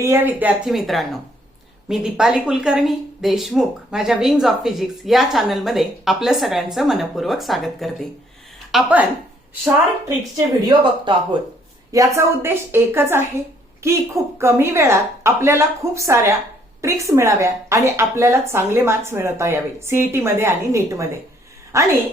प्रिय विद्यार्थी मित्रांनो, मी दीपाली कुलकर्णी देशमुख माझ्या विंग्स ऑफ फिजिक्स या चॅनलमध्ये आपल्या सगळ्यांचं मनपूर्वक स्वागत करते. आपण शॉर्ट ट्रिक्सचे व्हिडिओ बघतो आहोत. याचा उद्देश एकच आहे की खूप कमी वेळात आपल्याला खूप साऱ्या ट्रिक्स मिळाव्या आणि आपल्याला चांगले मार्क्स मिळवता यावे सीईटी मध्ये आणि नीट मध्ये. आणि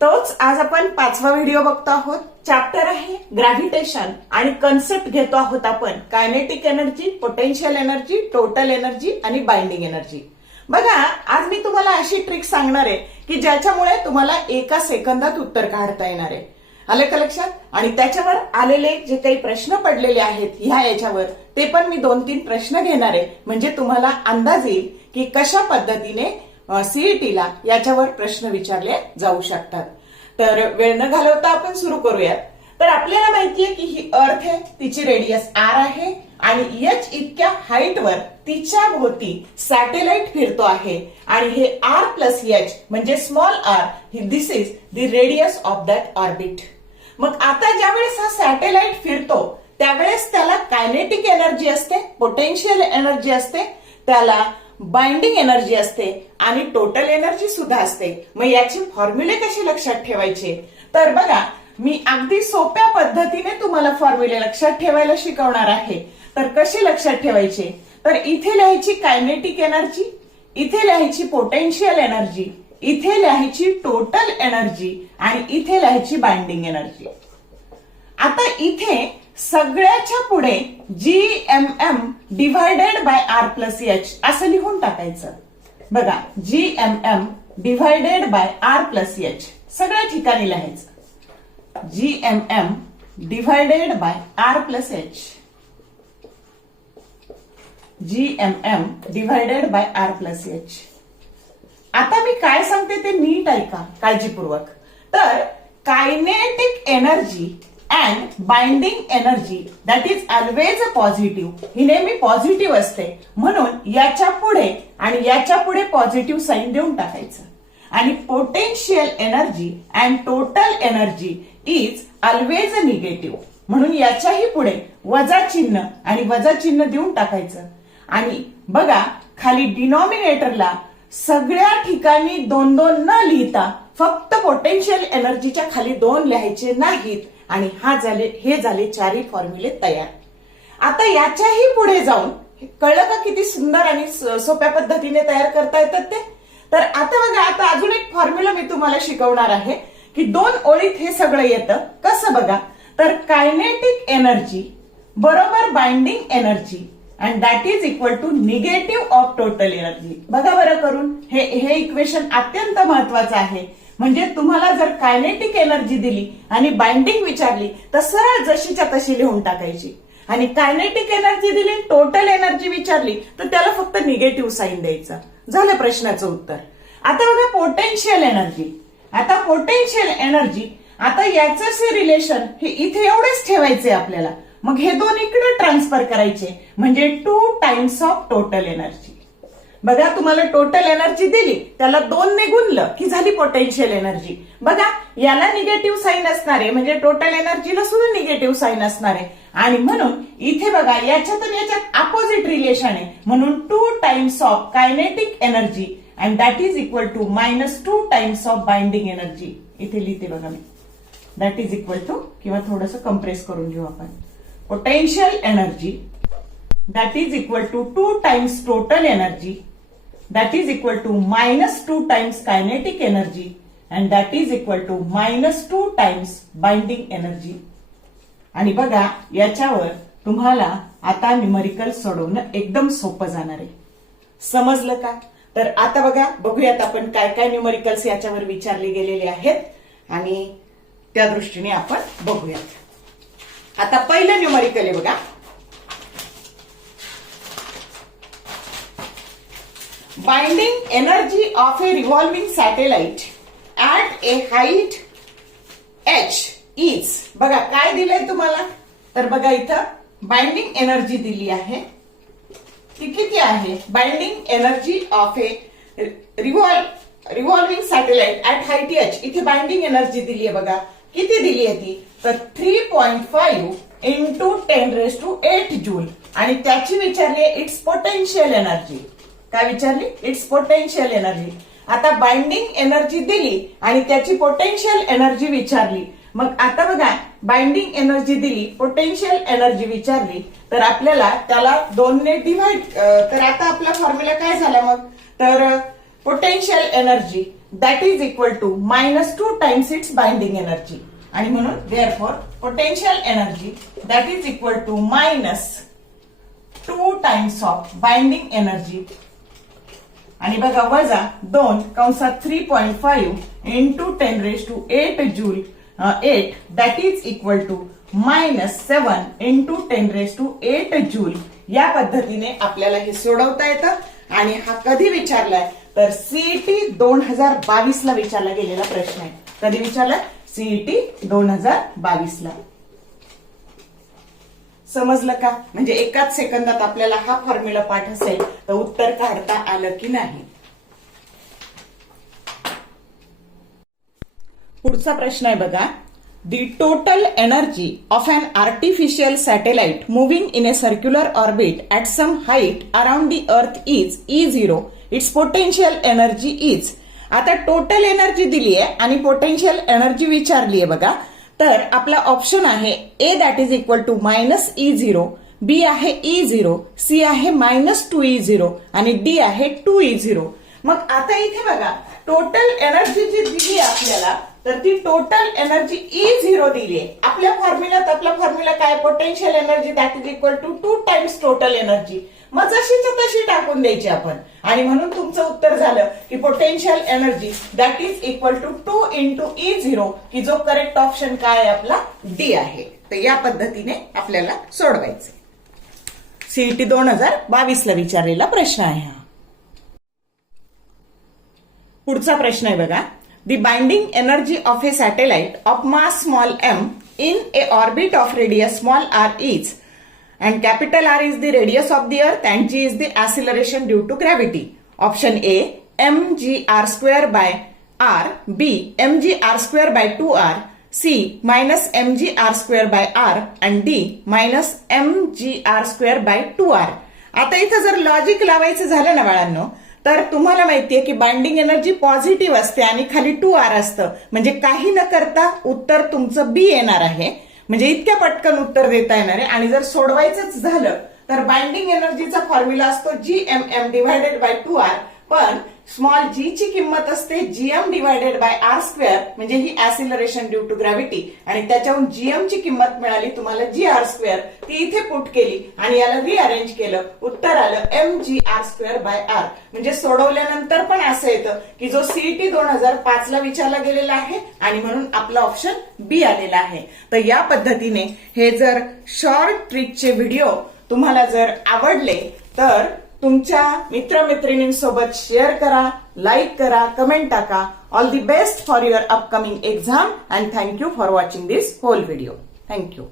तोच आज आपण 5वा व्हिडिओ बघतो आहोत. चॅप्टर आहे ग्रॅव्हिटेशन आणि कन्सेप्ट घेतो आहोत आपण kinetic energy, potential energy, total energy आणि बाइंडिंग एनर्जी. बघा, आज मी तुम्हाला अशी ट्रिक सांगणार आहे की ज्याच्यामुळे तुम्हाला एका सेकंदात उत्तर काढता येणार आहे. आले का लक्षात? आणि त्याच्यावर आलेले जे काही प्रश्न पडलेले आहेत ह्या याच्यावर ते पण मी 2-3 प्रश्न घेणार आहे, म्हणजे तुम्हाला अंदाज येईल की कशा पद्धतीने सीईटीला याच्यावर प्रश्न विचारले जाऊ शकतात. तर वेळ न घालवता आपण सुरू करूयात. तर आपल्याला माहितीये की ही अर्थ आहे, तिची रेडियस r आहे आणि h इतक्या हाईटवर तिच्या भोवती सॅटेलाइट फिरतो आहे आणि हे r प्लस h म्हणजे small r, this is the radius of that orbit. मग आता ज्यावेळेस हा सॅटेलाइट फिरतो त्यावेळेस त्याला कायनेटिक एनर्जी असते, पोटेन्शियल एनर्जी असते, त्याला बाइंडिंग एनर्जी असते आणि टोटल एनर्जी सुद्धा असते. मग याचे फॉर्म्युले कसे लक्षात ठेवायचे? तर बघा, मी अगदी सोप्या पद्धतीने तुम्हाला फॉर्म्युले लक्षात ठेवायला शिकवणार आहे. तर कसे लक्षात ठेवायचे? तर इथे लिहायची कायनेटिक एनर्जी, इथे लिहायची पोटेन्शियल एनर्जी, इथे लिहायची टोटल एनर्जी आणि इथे लिहायची बाइंडिंग एनर्जी. आता इथे सगळ्याच्या पुढे GMM divided by R plus H असं लिहून टाकायचं. बघा, GMM divided by R plus H सगळ्या ठिकाणी लिहायचं. GMM divided by R plus H, GMM divided by R plus H. आता मी काय सांगते ते नीट ऐका काळजीपूर्वक. तर kinetic energy and binding energy that is always a positive, ही नेहमी पॉझिटिव्ह असते. म्हणून याच्या पुढे आणि याच्या पुढे पॉझिटिव्ह साईन देऊन टाकायचं. आणि potential energy and total energy is always a negative, म्हणून याच्याही पुढे वजा चिन्ह आणि वजा चिन्ह देऊन टाकायचं. आणि बघा, खाली डिनॉमिनेटरला सगळ्या ठिकाणी 2-2 न लिहिता फक्त पोटेन्शियल एनर्जीच्या खाली 2 लिहायचे नाहीत. आणि हे झाले 4 फॉर्म्युले तयार. आता याच्याही पुढे जाऊन कळलं का किती सुंदर आणि सोप्या पद्धतीने तयार करता येतात ते? तर आता बघा, आता अजून एक फॉर्म्युला मी तुम्हाला शिकवणार आहे की 2 ओळीत हे सगळं येतं. कसं बघा, तर कायनेटिक एनर्जी बरोबर binding energy and that is equal to negative of total energy. बघा बरं करून, हे इक्वेशन अत्यंत महत्वाचं आहे. म्हणजे तुम्हाला जर कायनेटिक एनर्जी दिली आणि बाइंडिंग विचारली तर सरळ जशीच्या तशी लिहून टाकायची. आणि कायनेटिक एनर्जी दिली, टोटल एनर्जी विचारली तर त्याला फक्त निगेटिव्ह साईन द्यायचं. झालं प्रश्नाचं उत्तर. आता बघा पोटेन्शियल एनर्जी. आता पोटेन्शियल एनर्जी, आता याचं रिलेशन हे इथे एवढेच ठेवायचे आपल्याला. मग हे 2 इकडे ट्रान्सफर करायचे, म्हणजे 2 टाइम्स ऑफ टोटल एनर्जी. बघा, तुम्हाला टोटल एनर्जी दिली, त्याला 2 ने गुणलं की झाली पोटेन्शियल एनर्जी. बघा, याला निगेटिव्ह साईन असणार आहे, म्हणजे टोटल एनर्जीला सुद्धा निगेटिव्ह साईन असणार आहे. आणि म्हणून इथे बघा, याच्यात आणि याच्यात अपोजिट रिलेशन आहे, म्हणून 2 times of kinetic energy and that is equal to -2 times of binding energy. इथे लिहिते बघा मी, दॅट इज इक्वल टू, किंवा थोडंसं कंप्रेस करून घेऊ आपण, potential energy that is equal to 2 times total energy that is equal to -2 times kinetic energy and that is equal to -2 times binding energy. आणि बघा, याच्यावर तुम्हाला आता न्यूमरिकल सोडवणं एकदम सोपं जाणार आहे. समजलं का? तर आता बघा, बघूयात आपण काय काय न्यूमरिकल्स याच्यावर विचारले गेलेले आहेत आणि त्या दृष्टीने आपण बघूयात. आता पहिलं न्यूमरिकल आहे बघा, binding energy of A revolving satellite at A height h is. बघा काय दिलंय तुम्हाला, तर बघा इथं बाइंडिंग एनर्जी दिली आहे. ती किती आहे? Binding energy of A revolving satellite at height h, इथे बाइंडिंग एनर्जी दिली आहे. बघा किती दिली आहे ती, तर 3.5 × 10⁸ जूल. आणि त्याची विचारली इट्स पोटेन्शियल एनर्जी. काय विचारली? Its potential energy. आता बाइंडिंग एनर्जी दिली आणि त्याची पोटेन्शियल एनर्जी विचारली. मग आता बघा, बाइंडिंग एनर्जी दिली, पोटेन्शियल एनर्जी विचारली, तर आपल्याला त्याला 2 ने डिव्हाइड. तर आता आपला फॉर्म्युला काय झाला मग? तर potential energy that is equal to -2 times its binding energy. आणि म्हणून therefore potential energy that is equal to -2 times of binding energy. आणि बघा वजा 2 कंसात 3.5 into 10⁸ joule 8 that is equal to -7 into 10⁸ joule. या पद्धतीने आपल्याला हे सोडवता येतं. आणि हा कधी विचारलाय? तर सीईटी 2022 ला विचारला गेलेला प्रश्न आहे. कधी विचारलाय? सीईटी 2022 ला. समजलं का? म्हणजे एकाच सेकंदात आपल्याला हा फॉर्म्युला पाठ असेल तर उत्तर काढता आलं की नाही. पुढचा प्रश्न आहे बघा. The total energy of an artificial satellite moving in a circular orbit at some height around the earth is E0. Its potential energy is. आता टोटल एनर्जी दिली आहे आणि पोटेन्शियल एनर्जी विचारली आहे बघा. तर आपला ऑप्शन आहे A that is equal to -E0, B आहे E0, सी आहे -2E0 आणि डी आहे 2E0. मग आता इथे बघा, टोटल एनर्जी जी दिली आहे आपल्याला, तर ती टोटल एनर्जी E0 दिली आहे. आपल्या फॉर्म्युल्यात आपला फॉर्म्युला काय? Potential energy that is equal to 2 times total energy. मग जशीच्या तशी टाकून द्यायची आपण. आणि म्हणून तुमचं उत्तर झालं की potential energy that is equal to 2 into E0, की जो करेक्ट ऑप्शन काय आहे आपला? डी आहे. तर या पद्धतीने आपल्याला सोडवायचं. सीईटी 2022 ला विचारलेला प्रश्न आहे हा. पुढचा प्रश्न आहे बघा. The binding energy of a satellite of mass small m in a orbit of radius small r is, and capital R is the radius of the earth and g is the acceleration due to gravity. Option A, mgr square by r, B, mgr square by 2r, C, -mgr square by r and D, -mgr square by 2r. आता इथं जर logic लावायचं झालं ना बाळांनो, तर तुम्हाला माहितीये की बाइंडिंग एनर्जी पॉझिटिव्ह असते आणि खाली 2r असतं. म्हणजे काही न करता उत्तर तुमचं बी येणार आहे. म्हणजे इतक्या पटकन उत्तर देता येणार आहे. आणि जर सोडवायचंच झालं तर बाइंडिंग एनर्जीचा फॉर्म्युला असतो GMM डिवायडेड बाय 2r, पण स्मॉल जी ची किंमत असते GM divided by r square, म्हणजे ही ऍसिलरेशन ड्यू टू ग्रॅव्हिटी. आणि त्याच्याहून GM ची किंमत मिळाली तुम्हाला GR स्क्वेअर, ती इथे पुट केली आणि याला रिअरेंज केलं, उत्तर आलं mgr स्क्वेअर बाय r. म्हणजे सोडवल्यानंतर पण असं येतं की जो सीईटी 2005 ला विचारला गेलेला आहे आणि म्हणून आपला ऑप्शन बी आलेला आहे. तर या पद्धतीने हे जर शॉर्ट ट्रिकचे व्हिडिओ तुम्हाला जर आवडले तर तुमच्या मित्रमैत्रिणींसोबत शेअर करा, लाईक करा, कमेंट टाका. All the best for your upcoming exam and thank you for watching this whole video. Thank you.